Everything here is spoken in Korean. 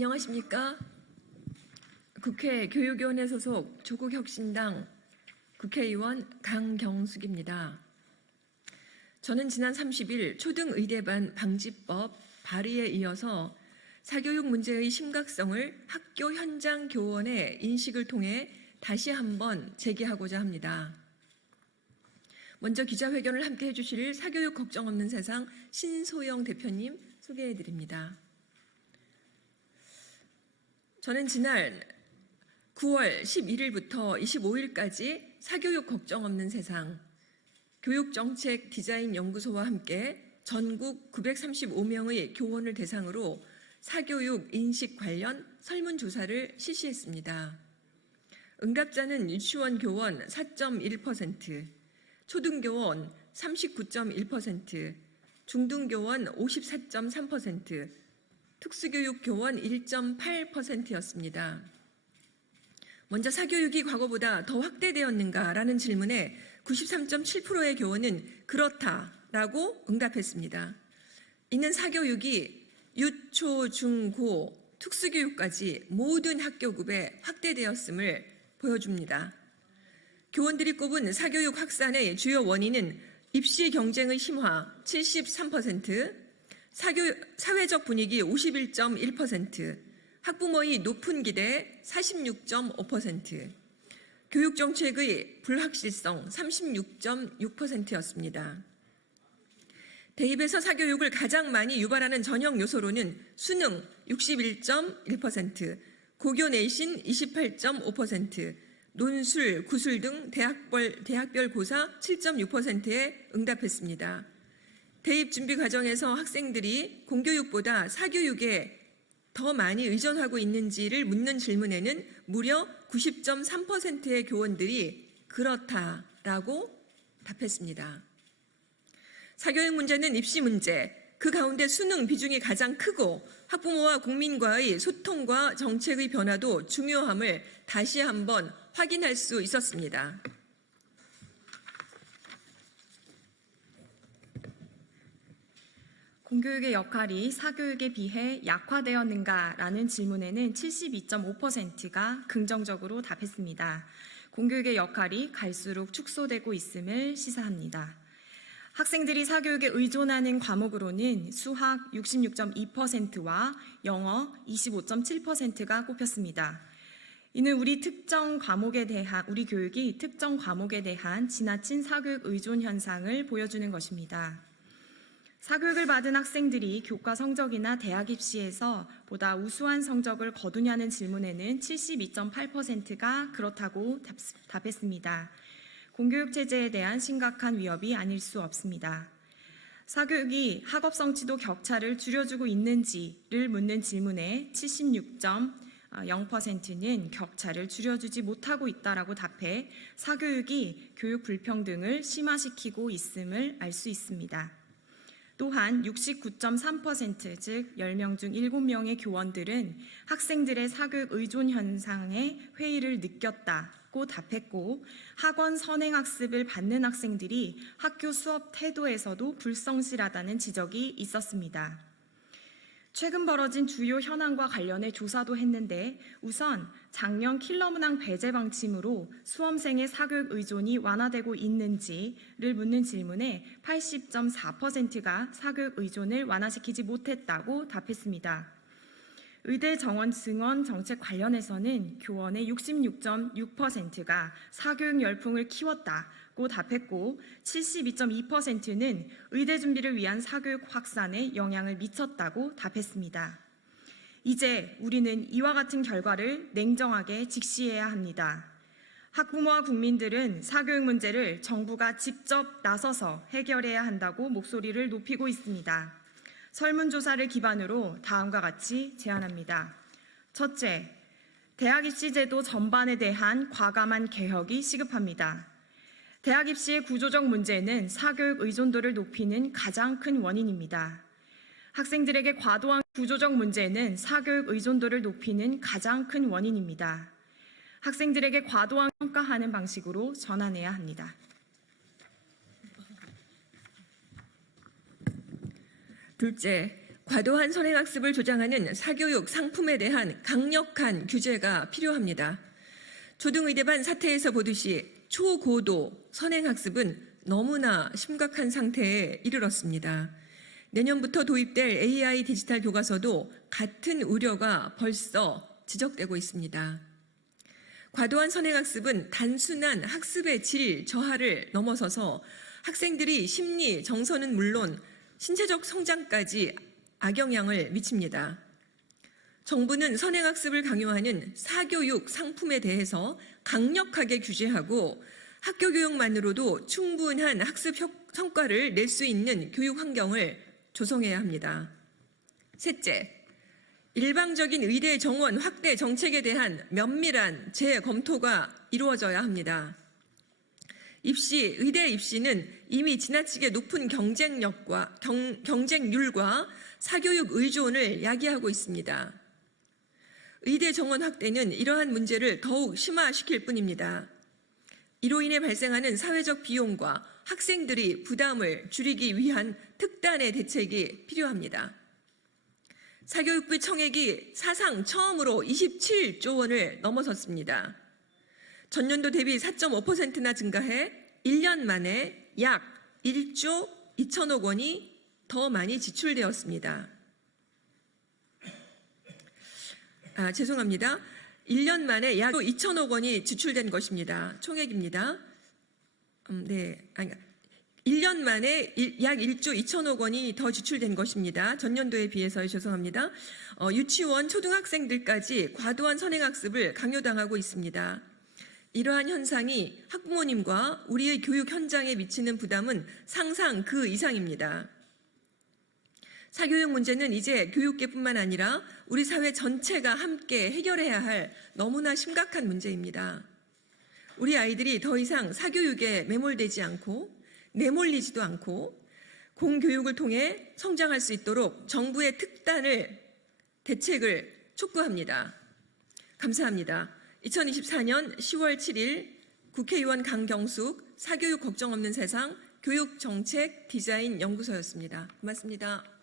안녕하십니까? 국회 교육위원회 소속 조국혁신당 국회의원 강경숙입니다. 저는 지난 30일 초등의대반 방지법 발의에 이어서 사교육 문제의 심각성을 학교 현장 교원의 인식을 통해 다시 한번 제기하고자 합니다. 먼저 기자회견을 함께 해주실 사교육 걱정 없는 세상 신소영 대표님 소개해드립니다. 저는 지난 9월 11일부터 25일까지 사교육 걱정 없는 세상 교육정책 디자인 연구소와 함께 전국 935명의 교원을 대상으로 사교육 인식 관련 설문조사를 실시했습니다. 응답자는 유치원 교원 4.1%, 초등교원 39.1%, 중등교원 54.3%, 특수교육교원 1.8%였습니다. 먼저 사교육이 과거보다 더 확대되었는가라는 질문에 93.7%의 교원은 그렇다라고 응답했습니다. 이는 사교육이 유, 초, 중, 고, 특수교육까지 모든 학교급에 확대되었음을 보여줍니다. 교원들이 꼽은 사교육 확산의 주요 원인은 입시 경쟁의 심화 73%, 사회적 분위기 51.1%, 학부모의 높은 기대 46.5%, 교육정책의 불확실성 36.6%였습니다. 대입에서 사교육을 가장 많이 유발하는 전형 요소로는 수능 61.1%, 고교 내신 28.5%, 논술, 구술 등 대학별 고사 7.6%에 응답했습니다. 대입 준비 과정에서 학생들이 공교육보다 사교육에 더 많이 의존하고 있는지를 묻는 질문에는 무려 90.3%의 교원들이 그렇다라고 답했습니다. 사교육 문제는 입시 문제, 그 가운데 수능 비중이 가장 크고 학부모와 국민과의 소통과 정책의 변화도 중요함을 다시 한번 확인할 수 있었습니다. 공교육의 역할이 사교육에 비해 약화되었는가라는 질문에는 72.5%가 긍정적으로 답했습니다. 공교육의 역할이 갈수록 축소되고 있음을 시사합니다. 학생들이 사교육에 의존하는 과목으로는 수학 66.2%와 영어 25.7%가 꼽혔습니다. 이는 우리 교육이 특정 과목에 대한 지나친 사교육 의존 현상을 보여주는 것입니다. 사교육을 받은 학생들이 교과 성적이나 대학 입시에서 보다 우수한 성적을 거두냐는 질문에는 72.8%가 그렇다고 답했습니다. 공교육 체제에 대한 심각한 위협이 아닐 수 없습니다. 사교육이 학업 성취도 격차를 줄여주고 있는지를 묻는 질문에 76.0%는 격차를 줄여주지 못하고 있다라고 답해 사교육이 교육 불평등을 심화시키고 있음을 알 수 있습니다. 또한 69.3%, 즉 10명 중 7명의 교원들은 학생들의 사교육 의존 현상에 회의를 느꼈다고 답했고 학원 선행학습을 받는 학생들이 학교 수업 태도에서도 불성실하다는 지적이 있었습니다. 최근 벌어진 주요 현황과 관련해 조사도 했는데 우선 작년 킬러문항 배제 방침으로 수험생의 사교육 의존이 완화되고 있는지를 묻는 질문에 80.4%가 사교육 의존을 완화시키지 못했다고 답했습니다. 의대 정원 증원 정책 관련해서는 교원의 66.6%가 사교육 열풍을 키웠다고 답했고 72.2%는 의대 준비를 위한 사교육 확산에 영향을 미쳤다고 답했습니다. 이제 우리는 이와 같은 결과를 냉정하게 직시해야 합니다. 학부모와 국민들은 사교육 문제를 정부가 직접 나서서 해결해야 한다고 목소리를 높이고 있습니다. 설문조사를 기반으로 다음과 같이 제안합니다. 첫째, 대학 입시 제도 전반에 대한 과감한 개혁이 시급합니다. 대학 입시의 구조적 문제는 사교육 의존도를 높이는 가장 큰 원인입니다. 학생들에게 과도한 구조적 문제는 사교육 의존도를 높이는 가장 큰 원인입니다. 학생들에게 과도한 평가하는 방식으로 전환해야 합니다. 둘째, 과도한 선행학습을 조장하는 사교육 상품에 대한 강력한 규제가 필요합니다. 초등의대반 사태에서 보듯이 초고도 선행학습은 너무나 심각한 상태에 이르렀습니다. 내년부터 도입될 AI 디지털 교과서도 같은 우려가 벌써 지적되고 있습니다. 과도한 선행학습은 단순한 학습의 질 저하를 넘어서서 학생들이 심리, 정서는 물론 신체적 성장까지 악영향을 미칩니다. 정부는 선행학습을 강요하는 사교육 상품에 대해서 강력하게 규제하고 학교 교육만으로도 충분한 학습 성과를 낼 수 있는 교육 환경을 조성해야 합니다. 셋째, 일방적인 의대 정원 확대 정책에 대한 면밀한 재검토가 이루어져야 합니다. 의대 입시는 이미 지나치게 높은 경쟁률과 사교육 의존을 야기하고 있습니다. 의대 정원 확대는 이러한 문제를 더욱 심화시킬 뿐입니다. 이로 인해 발생하는 사회적 비용과 학생들이 부담을 줄이기 위한 특단의 대책이 필요합니다. 사교육부 청액이 사상 처음으로 27조 원을 넘어섰습니다. 전년도 대비 4.5%나 증가해 1년 만에 약 1조 2천억 원이 더 많이 지출되었습니다. 죄송합니다. 1년 만에 약 2천억 원이 지출된 것입니다. 총액입니다. 1년 만에 약 1조 2천억 원이 더 지출된 것입니다. 전년도에 비해서 죄송합니다. 유치원, 초등학생들까지 과도한 선행학습을 강요당하고 있습니다. 이러한 현상이 학부모님과 우리의 교육 현장에 미치는 부담은 상상 그 이상입니다. 사교육 문제는 이제 교육계뿐만 아니라 우리 사회 전체가 함께 해결해야 할 너무나 심각한 문제입니다. 우리 아이들이 더 이상 사교육에 매몰되지 않고 내몰리지도 않고 공교육을 통해 성장할 수 있도록 정부의 대책을 촉구합니다. 감사합니다. 2024년 10월 7일 국회의원 강경숙 사교육 걱정 없는 세상 교육정책 디자인 연구소였습니다. 고맙습니다.